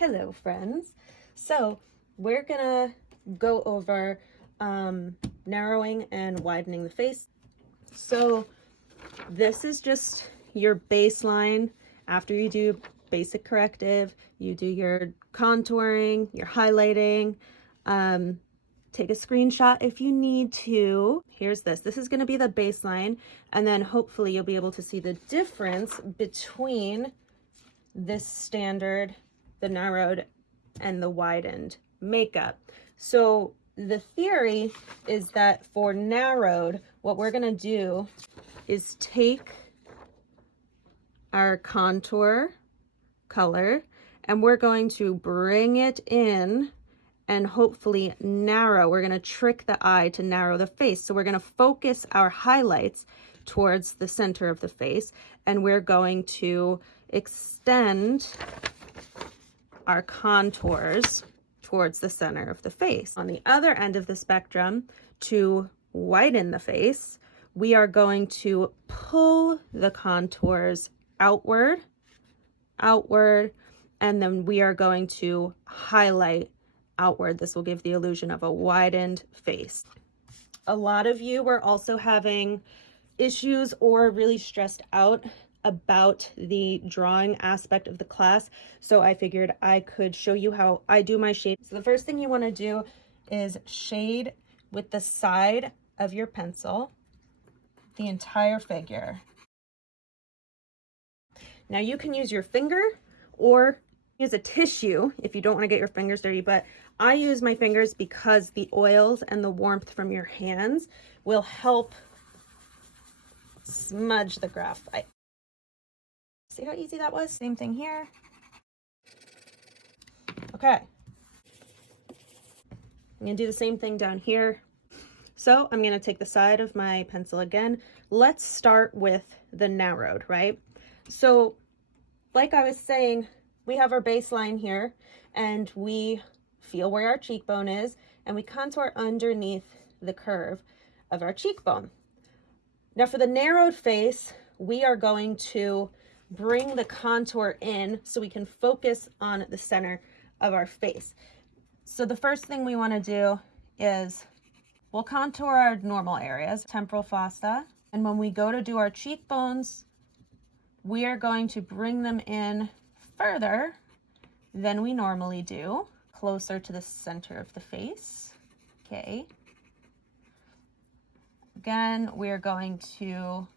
Hello, friends. So we're gonna go over narrowing and widening the face. So this is just your baseline. After you do basic corrective, you do your contouring, your highlighting. Take a screenshot if you need to. Here's this. This is going to be the baseline, and then hopefully you'll be able to see the difference between this standard, the narrowed, and the widened makeup. So the theory is that for narrowed, what we're going to do is take our contour color and we're going to bring it in and hopefully narrow. We're going to trick the eye to narrow the face. So we're going to focus our highlights towards the center of the face, and we're going to extend our contours towards the center of the face. On the other end of the spectrum, to widen the face, we are going to pull the contours outward, and then we are going to highlight outward. This will give the illusion of a widened face. A lot of you were also having issues or really stressed out about the drawing aspect of the class, so I figured I could show you how I do my shade. So the first thing you want to do is shade with the side of your pencil the entire figure. Now you can use your finger or use a tissue if you don't want to get your fingers dirty, but I use my fingers because the oils and the warmth from your hands will help smudge the graphite. See how easy that was? Same thing here. Okay. I'm going to do the same thing down here. So I'm going to take the side of my pencil again. Let's start with the narrowed, right? So like I was saying, we have our baseline here and we feel where our cheekbone is and we contour underneath the curve of our cheekbone. Now for the narrowed face, we are going to bring the contour in so we can focus on the center of our face. So the first thing we want to do is we'll contour our normal areas, temporal fossa, and when we go to do our cheekbones, we are going to bring them in further than we normally do, closer to the center of the face. Okay. Again, we are going to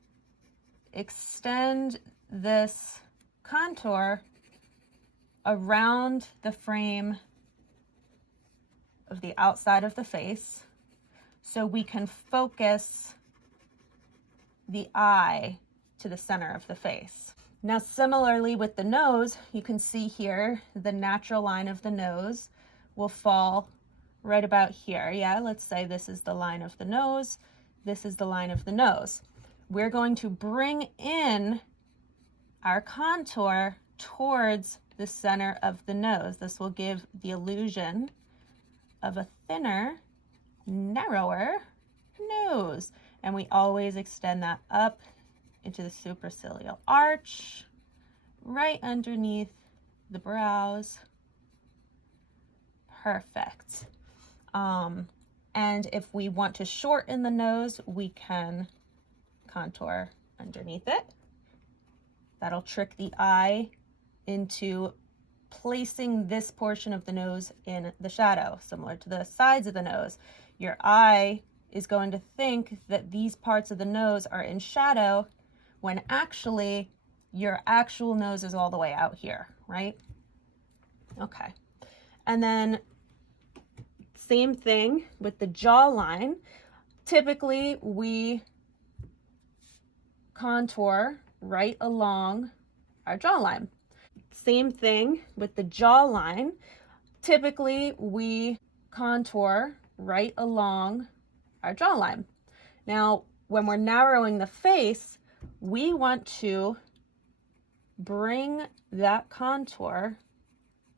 extend this contour around the frame of the outside of the face so we can focus the eye to the center of the face. Now similarly with the nose, you can see here the natural line of the nose will fall right about here. Yeah, let's say this is the line of the nose, this is the line of the nose. We're going to bring in our contour towards the center of the nose. This will give the illusion of a thinner, narrower nose. And we always extend that up into the superciliar arch, right underneath the brows. Perfect. And if we want to shorten the nose, we can contour underneath it. That'll trick the eye into placing this portion of the nose in the shadow, similar to the sides of the nose. Your eye is going to think that these parts of the nose are in shadow when actually your actual nose is all the way out here, right? Okay. And then same thing with the jawline. Typically we contour right along our jawline. Same thing with the jawline. Typically we contour right along our jawline. Now, when we're narrowing the face, we want to bring that contour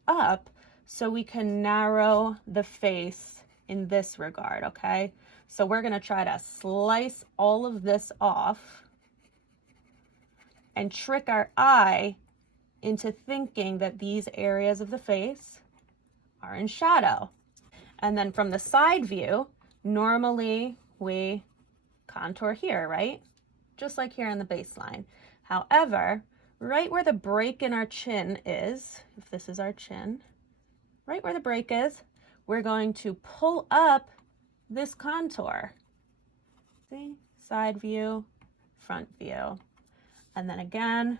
up so we can narrow the face in this regard, okay? So we're gonna try to slice all of this off and trick our eye into thinking that these areas of the face are in shadow. And then from the side view, normally we contour here, right? Just like here on the baseline. However, right where the break in our chin is, if this is our chin, right where the break is, we're going to pull up this contour. See? Side view, front view. And then again,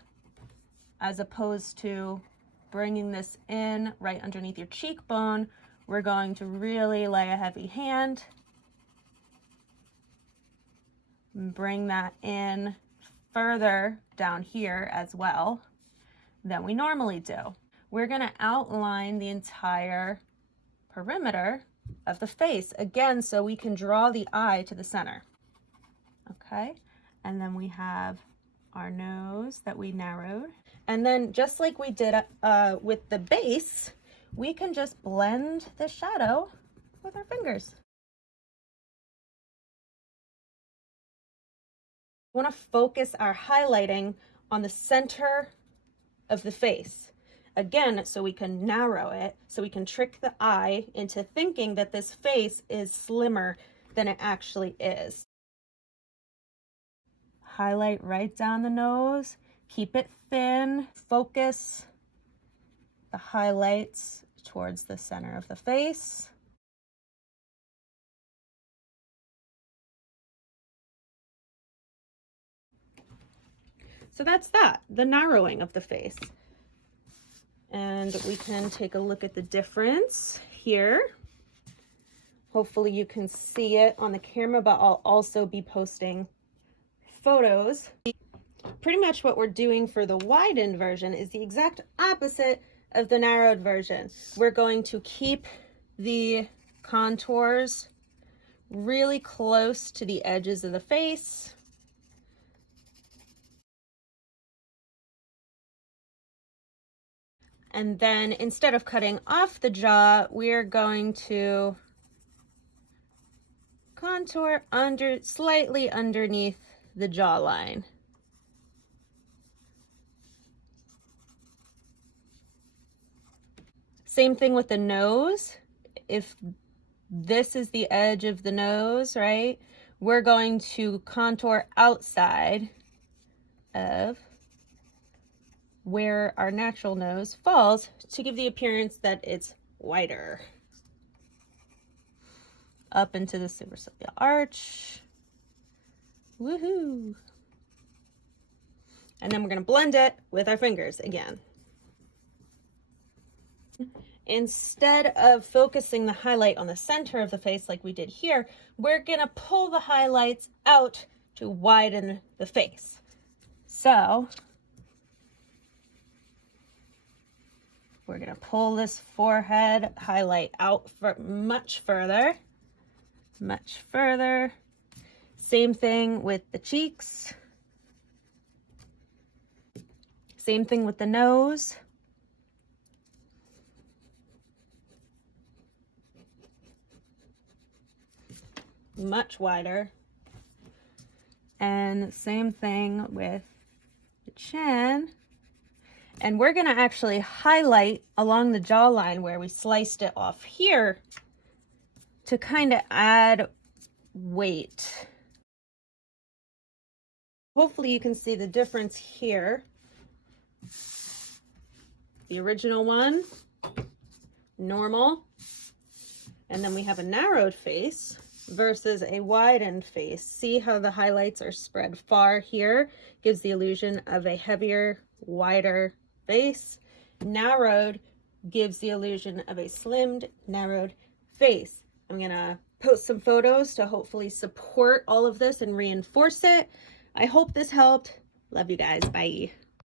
as opposed to bringing this in right underneath your cheekbone, we're going to really lay a heavy hand. Bring that in further down here as well than we normally do. We're going to outline the entire perimeter of the face, again, so we can draw the eye to the center. Okay, and then we have our nose that we narrowed. And then just like we did with the base, we can just blend the shadow with our fingers. We want to focus our highlighting on the center of the face. Again, so we can narrow it, so we can trick the eye into thinking that this face is slimmer than it actually is. Highlight right down the nose, keep it thin, focus the highlights towards the center of the face. So that's that, the narrowing of the face. And we can take a look at the difference here. Hopefully you can see it on the camera, but I'll also be posting photos. Pretty much what we're doing for the widened version is the exact opposite of the narrowed version. We're going to keep the contours really close to the edges of the face. And then instead of cutting off the jaw, we're going to contour slightly underneath the jawline. Same thing with the nose. If this is the edge of the nose, right, we're going to contour outside of where our natural nose falls to give the appearance that it's wider. Up into the superciliar arch. Woohoo! And then we're going to blend it with our fingers again. Instead of focusing the highlight on the center of the face like we did here, we're going to pull the highlights out to widen the face. So we're going to pull this forehead highlight out for much further. Much further. Same thing with the cheeks. Same thing with the nose. Much wider. And same thing with the chin. And we're going to actually highlight along the jawline where we sliced it off here to kind of add weight. Hopefully you can see the difference here. The original one, normal, and then we have a narrowed face versus a widened face. See how the highlights are spread far here? Gives the illusion of a heavier, wider face. Narrowed gives the illusion of a slimmed, narrowed face. I'm gonna post some photos to hopefully support all of this and reinforce it. I hope this helped. Love you guys. Bye.